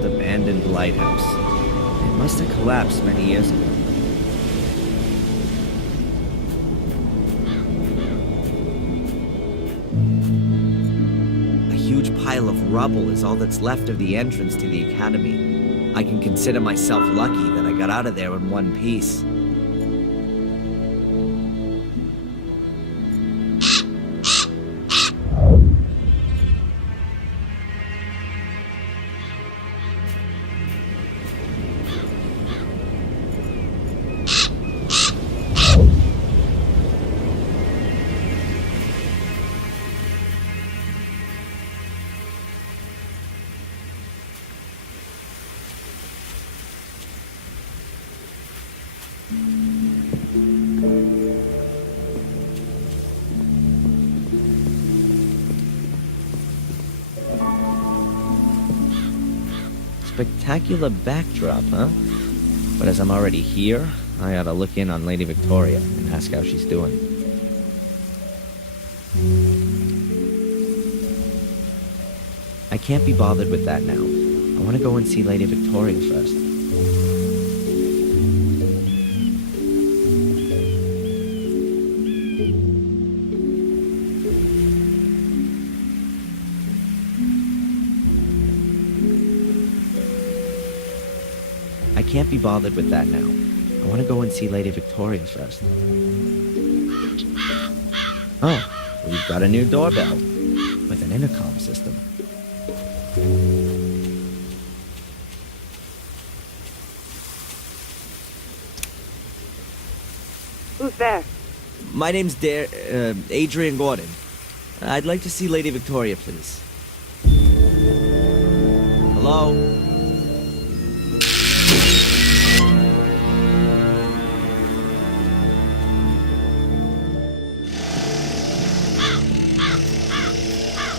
old abandoned lighthouse. It must have collapsed many years ago. A huge pile of rubble is all that's left of the entrance to the academy. I can consider myself lucky that I got out of there in one piece. Spectacular backdrop, huh? But as I'm already here, I ought to look in on Lady Victoria and ask how she's doing. I can't be bothered with that now. I want to go and see Lady Victoria first. I can't be bothered with that now. I want to go and see Lady Victoria first. Oh, we've got a new doorbell with an intercom system. Who's there? My name's Adrian Gordon. I'd like to see Lady Victoria, please. Hello?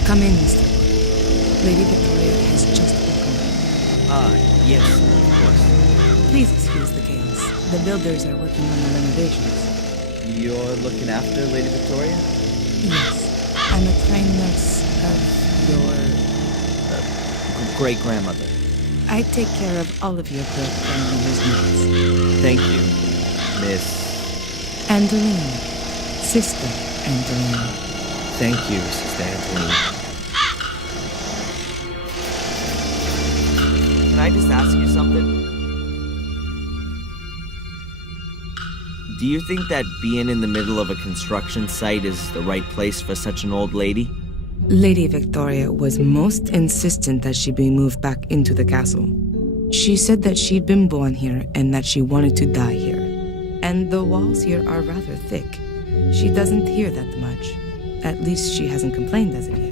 Come in, Mr. Wood. Lady Victoria has just woken Yes, of course. up. Please excuse the chaos. The builders are working on the renovations. You're looking after Lady Victoria? Yes. I'm a trained nurse of your... Great-grandmother. I take care of all of your great-grandmother's needs. Thank you, Miss... Angeline. Sister Angeline. Thank you, Sister Angeline. Can I just ask you something? Do you think that being in the middle of a construction site is the right place for such an old lady? Lady Victoria was most insistent that she be moved back into the castle. She said that she'd been born here and that she wanted to die here. And the walls here are rather thick. She doesn't hear that much. At least she hasn't complained as of yet.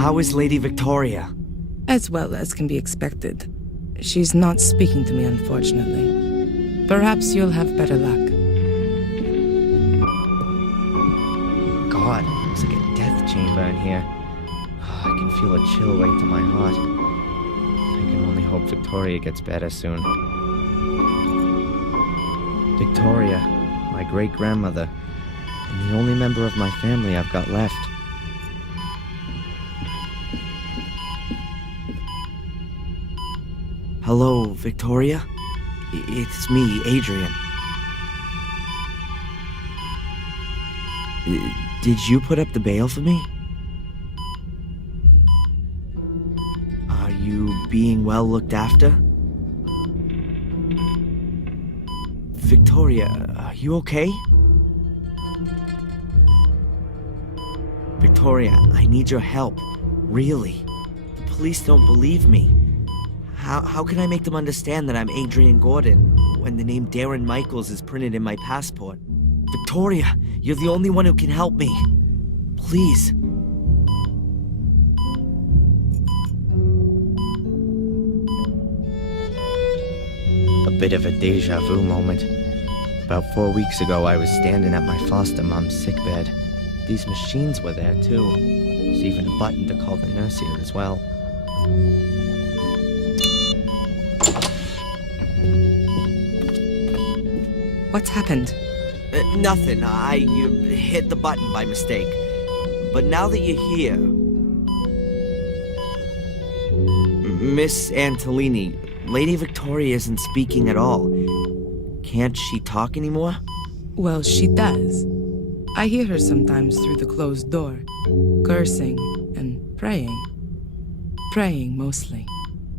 How is Lady Victoria? As well as can be expected. She's not speaking to me, unfortunately. Perhaps you'll have better luck. God, it's like a death chamber in here. I can feel a chill right to my heart. I can only hope Victoria gets better soon. Victoria, my great-grandmother, and the only member of my family I've got left. Hello, Victoria? It's me, Adrian. Did you put up the bail for me? Are you being well looked after? Victoria, are you okay? Victoria, I need your help. Really. The police don't believe me. How can I make them understand that I'm Adrian Gordon when the name Darren Michaels is printed in my passport? Victoria, you're the only one who can help me. Please. A bit of a deja vu moment. About 4 weeks ago, I was standing at my foster mom's sickbed. These machines were there, too. There's even a button to call the nurse here as well. What's happened? Nothing. I hit the button by mistake. But now that you're here, Miss Antolini, Lady Victoria isn't speaking at all. Can't she talk anymore? Well, she does. I hear her sometimes through the closed door, cursing and praying. Praying, mostly.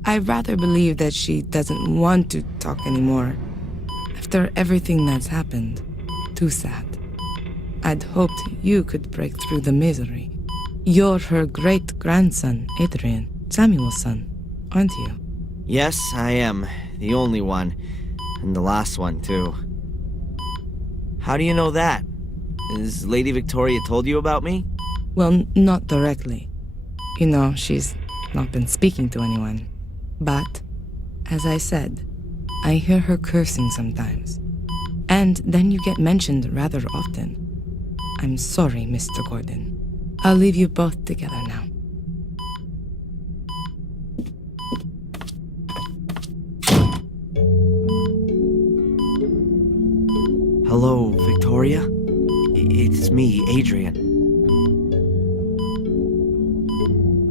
I rather believe that she doesn't want to talk anymore. After everything that's happened. Too sad. I'd hoped you could break through the misery. You're her great-grandson, Adrian, Samuel's son, aren't you? Yes, I am. The only one. And the last one, too. How do you know that? Has Lady Victoria told you about me? Well, not directly. You know, she's not been speaking to anyone. But, as I said, I hear her cursing sometimes. And then you get mentioned rather often. I'm sorry, Mr. Gordon. I'll leave you both together now. Hello, Victoria? It's me, Adrian.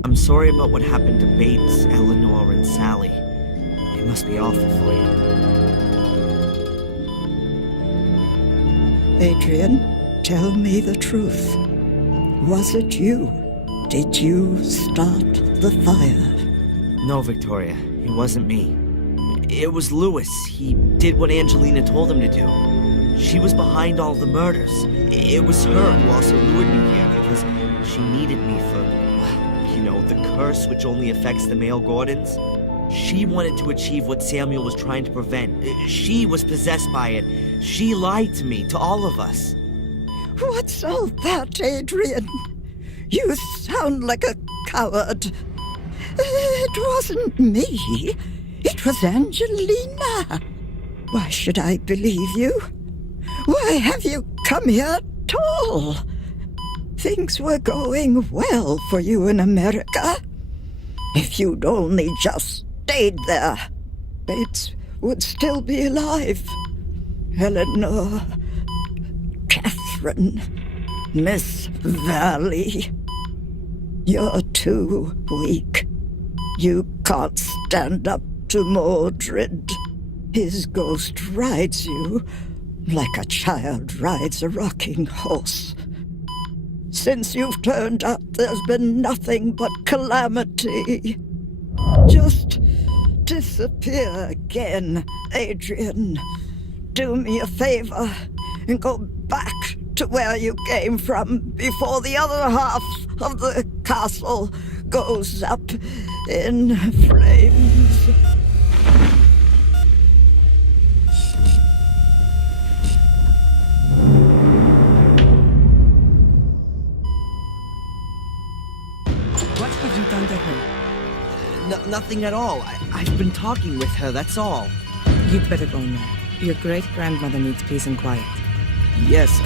I'm sorry about what happened to Bates, Eleanor, and Sally. It must be awful for you. Adrian, tell me the truth. Was it you? Did you start the fire? No, Victoria, it wasn't me. It was Lewis. He did what Angelina told him to do. She was behind all the murders. It was her who also lured me here because she needed me for, well, you know, the curse which only affects the male Gordons. She wanted to achieve what Samuel was trying to prevent. She was possessed by it. She lied to me, to all of us. What's all that, Adrian? You sound like a coward. It wasn't me. It was Angelina. Why should I believe you? Why have you come here at all? Things were going well for you in America. If you'd only just stayed there, Bates would still be alive. Eleanor, Catherine, Miss Valley. You're too weak. You can't stand up to Mordred. His ghost rides you like a child rides a rocking horse. Since you've turned up, there's been nothing but calamity. Just disappear again, Adrian. Do me a favor and go back to where you came from before the other half of the castle goes up in flames. What have you done to her? Nothing at all. I've been talking with her, that's all. You'd better go now. Your great-grandmother needs peace and quiet. Yes,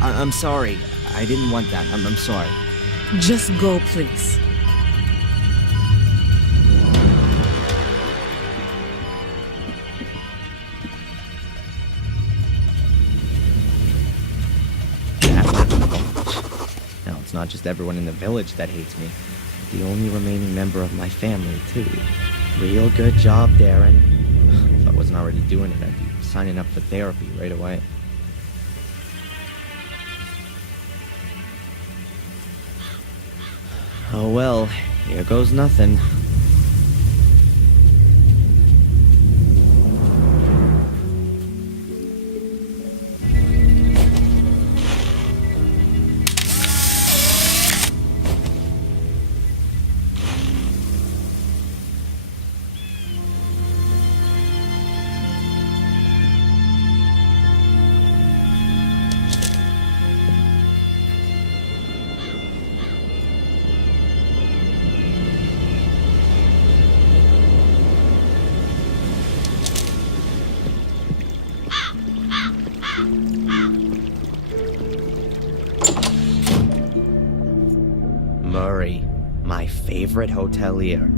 I'm sorry. I didn't want that. I'm sorry. Just go, please. Now, it's not just everyone in the village that hates me. The only remaining member of my family, too. Real good job, Darren. If I wasn't already doing it, I'd be signing up for therapy right away. Oh well, here goes nothing. Murray, my favorite hotelier.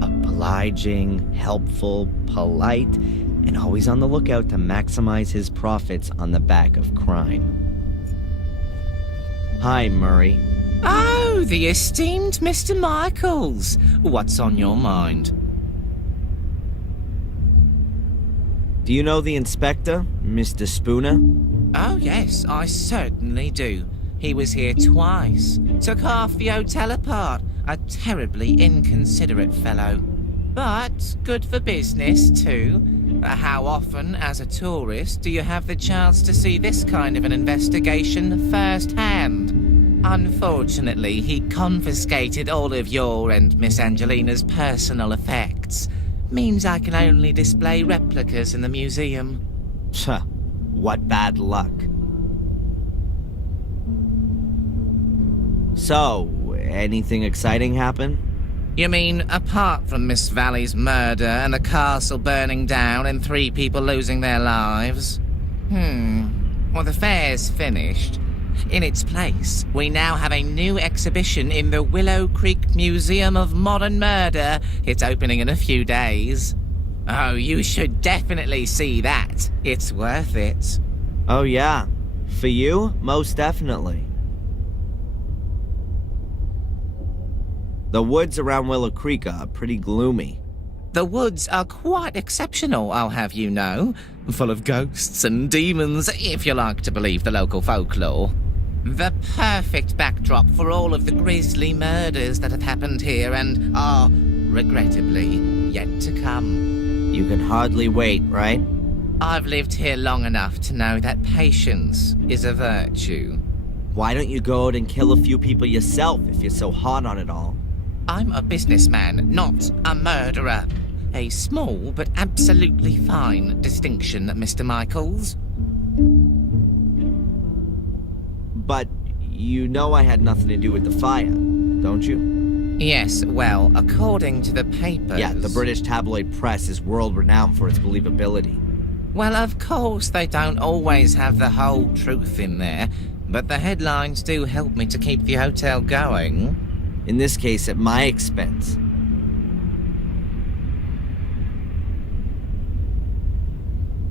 Obliging, helpful, polite, and always on the lookout to maximize his profits on the back of crime. Hi, Murray. Oh, the esteemed Mr. Michaels. What's on your mind? Do you know the inspector, Mr. Spooner? Oh, yes, I certainly do. He was here twice. Took half the hotel apart. A terribly inconsiderate fellow. But good for business, too. How often, as a tourist, do you have the chance to see this kind of an investigation firsthand? Unfortunately, he confiscated all of your and Miss Angelina's personal effects. Means I can only display replicas in the museum. Tch, what bad luck. So, anything exciting happen? You mean, apart from Miss Valley's murder and the castle burning down and 3 people losing their lives? Well, the fair's finished. In its place, we now have a new exhibition in the Willow Creek Museum of Modern Murder. It's opening in a few days. Oh, you should definitely see that. It's worth it. Oh yeah, for you, most definitely. The woods around Willow Creek are pretty gloomy. The woods are quite exceptional, I'll have you know. Full of ghosts and demons, if you like to believe the local folklore. The perfect backdrop for all of the grisly murders that have happened here and are, regrettably, yet to come. You can hardly wait, right? I've lived here long enough to know that patience is a virtue. Why don't you go out and kill a few people yourself if you're so hot on it all? I'm a businessman, not a murderer. A small but absolutely fine distinction, Mr. Michaels. But you know I had nothing to do with the fire, don't you? Yes, well, according to the papers... Yeah, the British tabloid press is world-renowned for its believability. Well, of course, they don't always have the whole truth in there, but the headlines do help me to keep the hotel going. In this case, at my expense.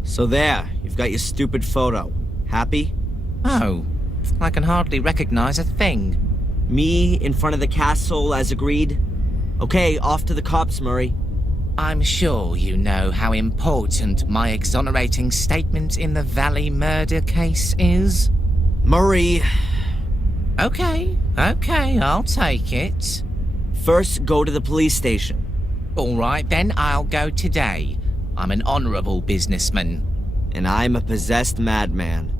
So there, you've got your stupid photo. Happy? Oh, I can hardly recognize a thing. Me in front of the castle as agreed? Okay, off to the cops, Murray. I'm sure you know how important my exonerating statement in the Valley murder case is. Murray... Okay, I'll take it. First, go to the police station. All right, then, I'll go today. I'm an honorable businessman. And I'm a possessed madman.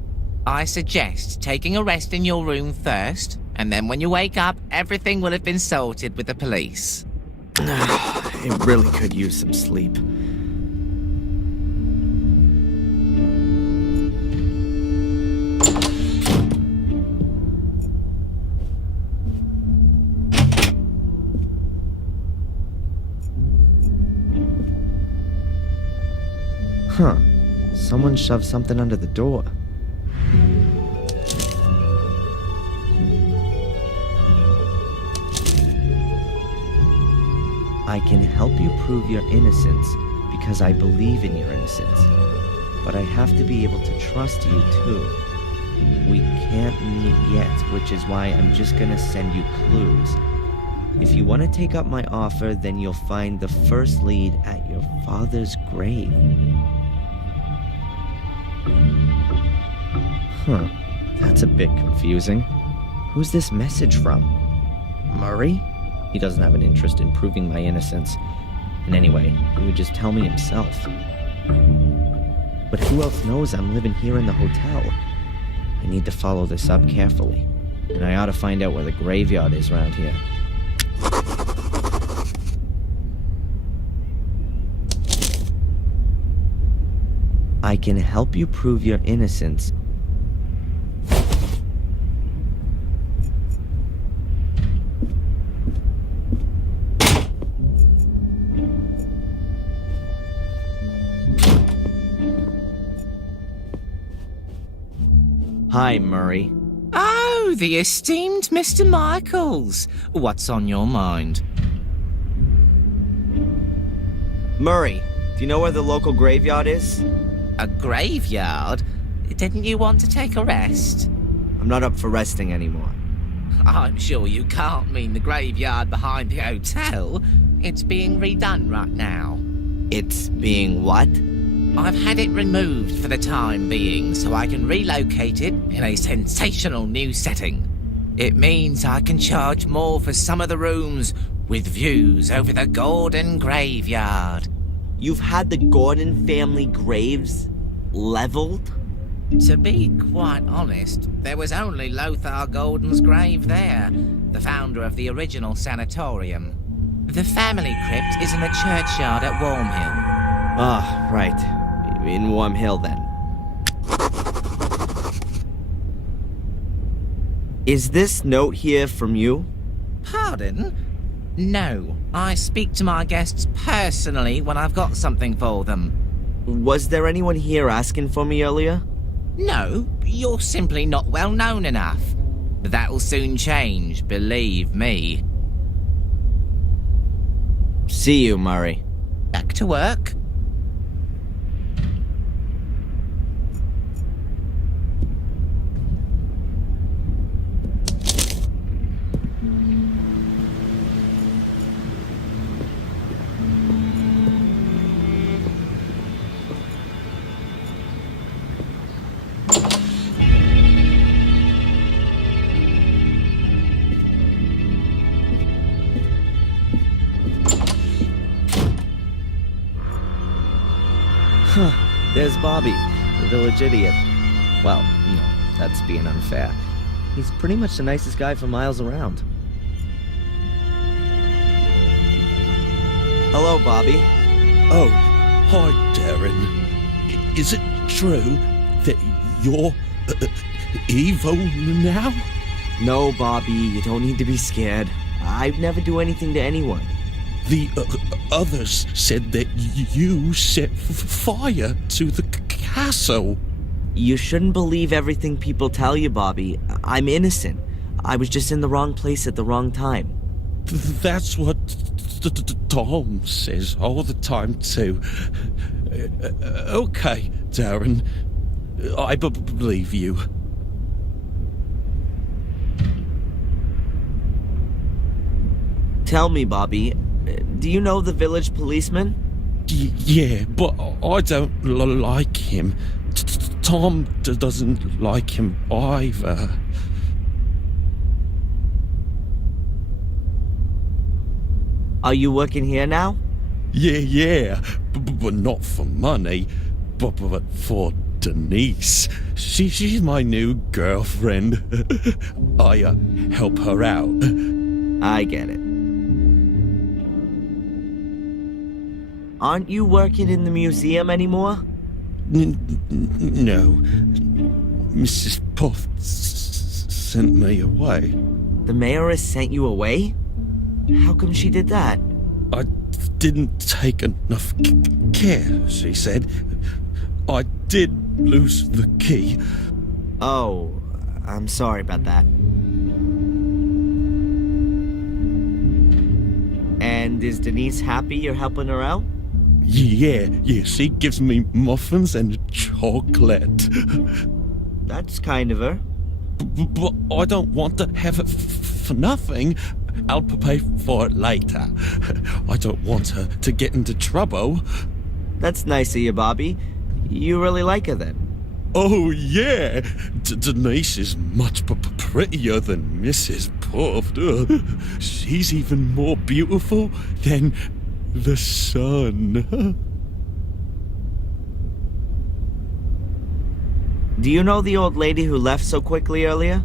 I suggest taking a rest in your room first, and then when you wake up, everything will have been sorted with the police. I really could use some sleep. Huh. Someone shoved something under the door. I can help you prove your innocence because I believe in your innocence. But I have to be able to trust you too. We can't meet yet, which is why I'm just gonna send you clues. If you want to take up my offer, then you'll find the first lead at your father's grave. Huh, that's a bit confusing. Who's this message from? Murray? He doesn't have an interest in proving my innocence. And anyway, he would just tell me himself. But who else knows I'm living here in the hotel? I need to follow this up carefully. And I ought to find out where the graveyard is around here. I can help you prove your innocence. Hi, Murray. Oh, the esteemed Mr. Michaels. What's on your mind? Murray, do you know where the local graveyard is? A graveyard? Didn't you want to take a rest? I'm not up for resting anymore. I'm sure you can't mean the graveyard behind the hotel. It's being redone right now. It's being what? I've had it removed for the time being so I can relocate it in a sensational new setting. It means I can charge more for some of the rooms with views over the Gordon graveyard. You've had the Gordon family graves leveled? To be quite honest, there was only Lothar Gordon's grave there, the founder of the original sanatorium. The family crypt is in the churchyard at Warmhill. Ah, right. In Warm Hill, then. Is this note here from you? Pardon? No, I speak to my guests personally when I've got something for them. Was there anyone here asking for me earlier? No, you're simply not well known enough. That'll soon change, believe me. See you, Murray. Back to work. There's Bobby, the village idiot. Well, no, that's being unfair. He's pretty much the nicest guy for miles around. Hello, Bobby. Oh, hi, Darren. Is it true that you're evil now? No, Bobby, you don't need to be scared. I'd never do anything to anyone. The others said that you set fire to the castle. You shouldn't believe everything people tell you, Bobby. I'm innocent. I was just in the wrong place at the wrong time. That's what Tom says all the time, too. Okay, Darren. I believe you. Tell me, Bobby, do you know the village policeman? Yeah, but I don't like him. Tom doesn't like him either. Are you working here now? Yeah, but not for money, but for Denise. She's my new girlfriend. I help her out. I get it. Aren't you working in the museum anymore? No. Mrs. Puff sent me away. The mayoress sent you away? How come she did that? I didn't take enough care, she said. I did lose the key. Oh, I'm sorry about that. And is Denise happy you're helping her out? Yeah, she gives me muffins and chocolate. That's kind of her. But I don't want to have it for nothing. I'll pay for it later. I don't want her to get into trouble. That's nice of you, Bobby. You really like her then? Oh, yeah. Denise is much prettier than Mrs. Puff. She's even more beautiful than the sun. Do you know the old lady who left so quickly earlier?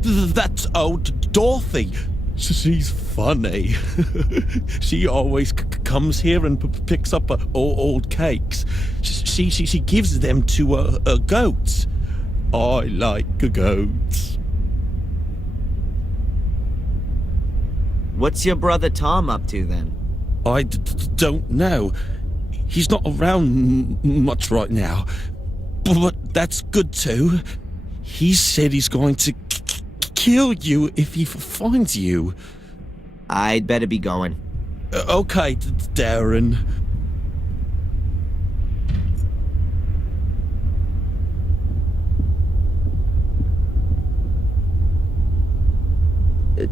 That's old Dorothy. She's funny. She always comes here and picks up old cakes. She gives them to goats. I like goats. What's your brother Tom up to then? I don't know. He's not around much right now. But that's good too. He said he's going to kill you if he finds you. I'd better be going. Okay, Darren.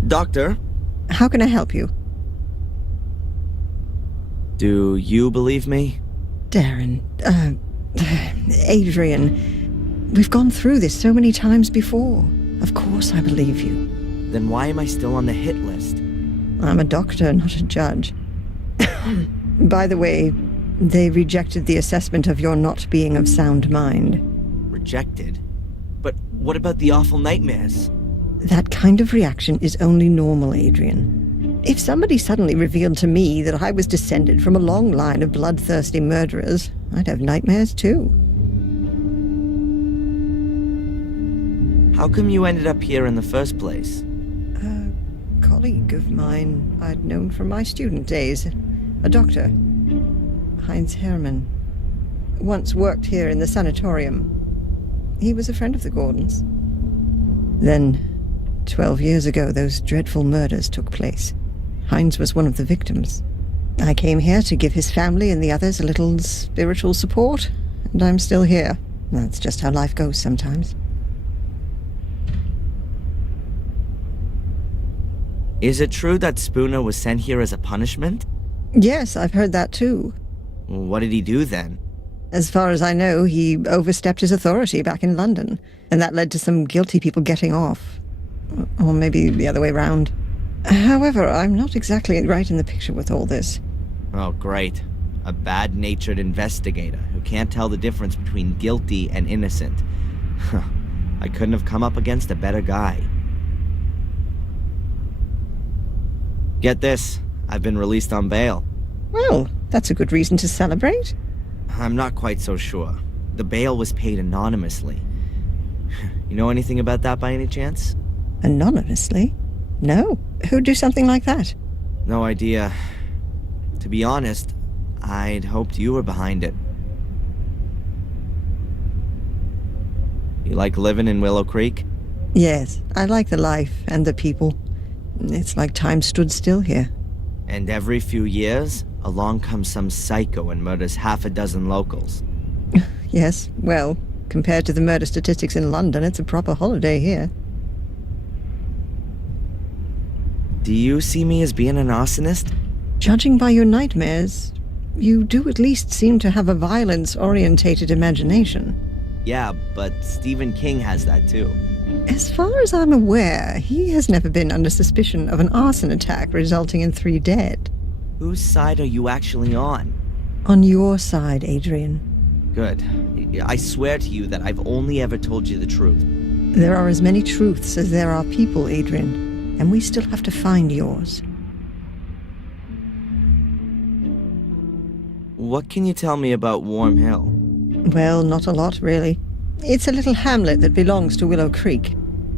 Doctor? How can I help you? Do you believe me? Darren, Adrian, we've gone through this so many times before. Of course I believe you. Then why am I still on the hit list? I'm a doctor, not a judge. By the way, they rejected the assessment of your not being of sound mind. Rejected? But what about the awful nightmares? That kind of reaction is only normal, Adrian. If somebody suddenly revealed to me that I was descended from a long line of bloodthirsty murderers, I'd have nightmares too. How come you ended up here in the first place? A colleague of mine I'd known from my student days, a doctor, Heinz Hermann, once worked here in the sanatorium. He was a friend of the Gordons. Then, 12 years ago, those dreadful murders took place. Heinz was one of the victims. I came here to give his family and the others a little spiritual support, and I'm still here. That's just how life goes sometimes. Is it true that Spooner was sent here as a punishment? Yes, I've heard that too. What did he do then? As far as I know, he overstepped his authority back in London, and that led to some guilty people getting off. Or maybe the other way round. However, I'm not exactly right in the picture with all this. Oh, great. A bad-natured investigator who can't tell the difference between guilty and innocent. I couldn't have come up against a better guy. Get this, I've been released on bail. Well, that's a good reason to celebrate. I'm not quite so sure. The bail was paid anonymously. You know anything about that by any chance? Anonymously? No. Who'd do something like that? No idea. To be honest, I'd hoped you were behind it. You like living in Willow Creek? Yes, I like the life and the people. It's like time stood still here. And every few years, along comes some psycho and murders half a dozen locals. Yes, well, compared to the murder statistics in London, it's a proper holiday here. Do you see me as being an arsonist? Judging by your nightmares, you do at least seem to have a violence-orientated imagination. Yeah, but Stephen King has that too. As far as I'm aware, he has never been under suspicion of an arson attack resulting in 3 dead. Whose side are you actually on? On your side, Adrian. Good. I swear to you that I've only ever told you the truth. There are as many truths as there are people, Adrian, and we still have to find yours. What can you tell me about Warm Hill? Well, not a lot, really. It's a little hamlet that belongs to Willow Creek.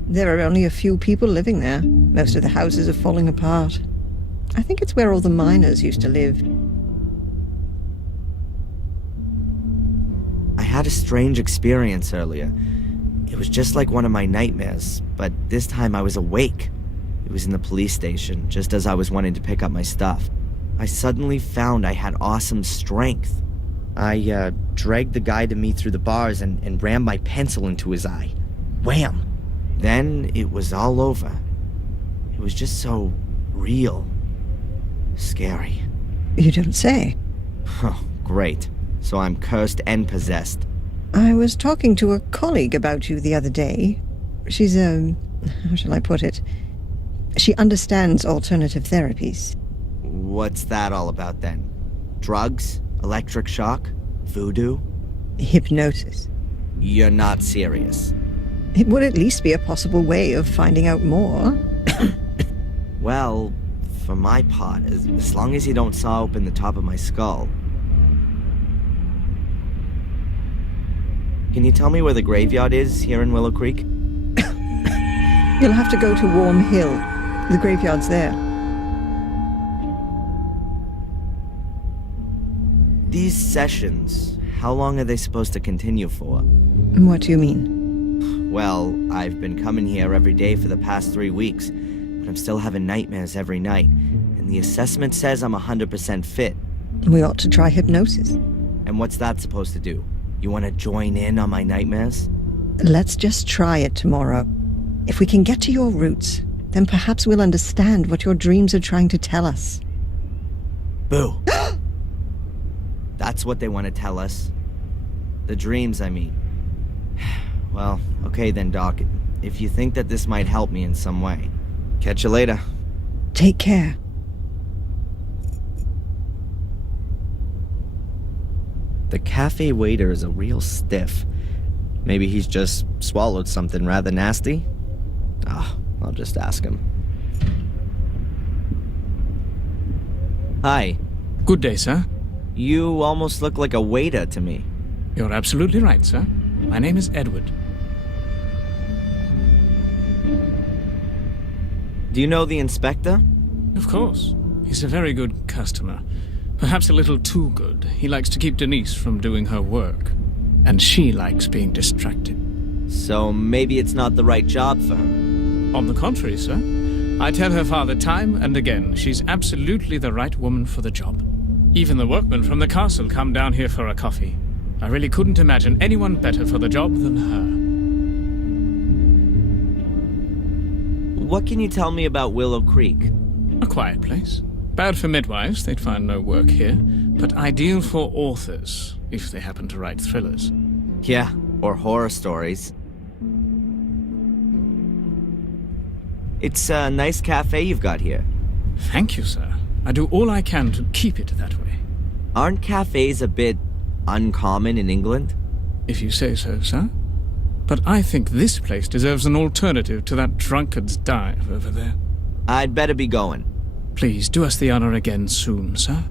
There are only a few people living there. Most of the houses are falling apart. I think it's where all the miners used to live. I had a strange experience earlier. It was just like one of my nightmares, but this time I was awake. It was in the police station, just as I was wanting to pick up my stuff. I suddenly found I had awesome strength. I dragged the guy to me through the bars and rammed my pencil into his eye. Wham! Then it was all over. It was just so real. Scary. You don't say. Oh, great. So I'm cursed and possessed. I was talking to a colleague about you the other day. She's how shall I put it? She understands alternative therapies. What's that all about then? Drugs? Electric shock? Voodoo? Hypnosis. You're not serious. It would at least be a possible way of finding out more. Well, for my part, as long as you don't saw open the top of my skull. Can you tell me where the graveyard is here in Willow Creek? You'll have to go to Warm Hill. The graveyard's there. These sessions, how long are they supposed to continue for? What do you mean? Well, I've been coming here every day for the past 3 weeks, but I'm still having nightmares every night, and the assessment says I'm 100% fit. We ought to try hypnosis. And what's that supposed to do? You want to join in on my nightmares? Let's just try it tomorrow. If we can get to your roots, then perhaps we'll understand what your dreams are trying to tell us. Boo! That's what they want to tell us. The dreams, I mean. Well, okay then, Doc. If you think that this might help me in some way. Catch you later. Take care. The cafe waiter is a real stiff. Maybe he's just swallowed something rather nasty? I'll just ask him. Hi. Good day, sir. You almost look like a waiter to me. You're absolutely right, sir. My name is Edward. Do you know the inspector? Of course. He's a very good customer. Perhaps a little too good. He likes to keep Denise from doing her work. And she likes being distracted. So maybe it's not the right job for her. On the contrary, sir. I tell her father time and again she's absolutely the right woman for the job. Even the workmen from the castle come down here for a coffee. I really couldn't imagine anyone better for the job than her. What can you tell me about Willow Creek? A quiet place. Bad for midwives, they'd find no work here, but ideal for authors, if they happen to write thrillers. Yeah, or horror stories. It's a nice cafe you've got here. Thank you, sir. I do all I can to keep it that way. Aren't cafes a bit uncommon in England? If you say so, sir. But I think this place deserves an alternative to that drunkard's dive over there. I'd better be going. Please do us the honor again soon, sir.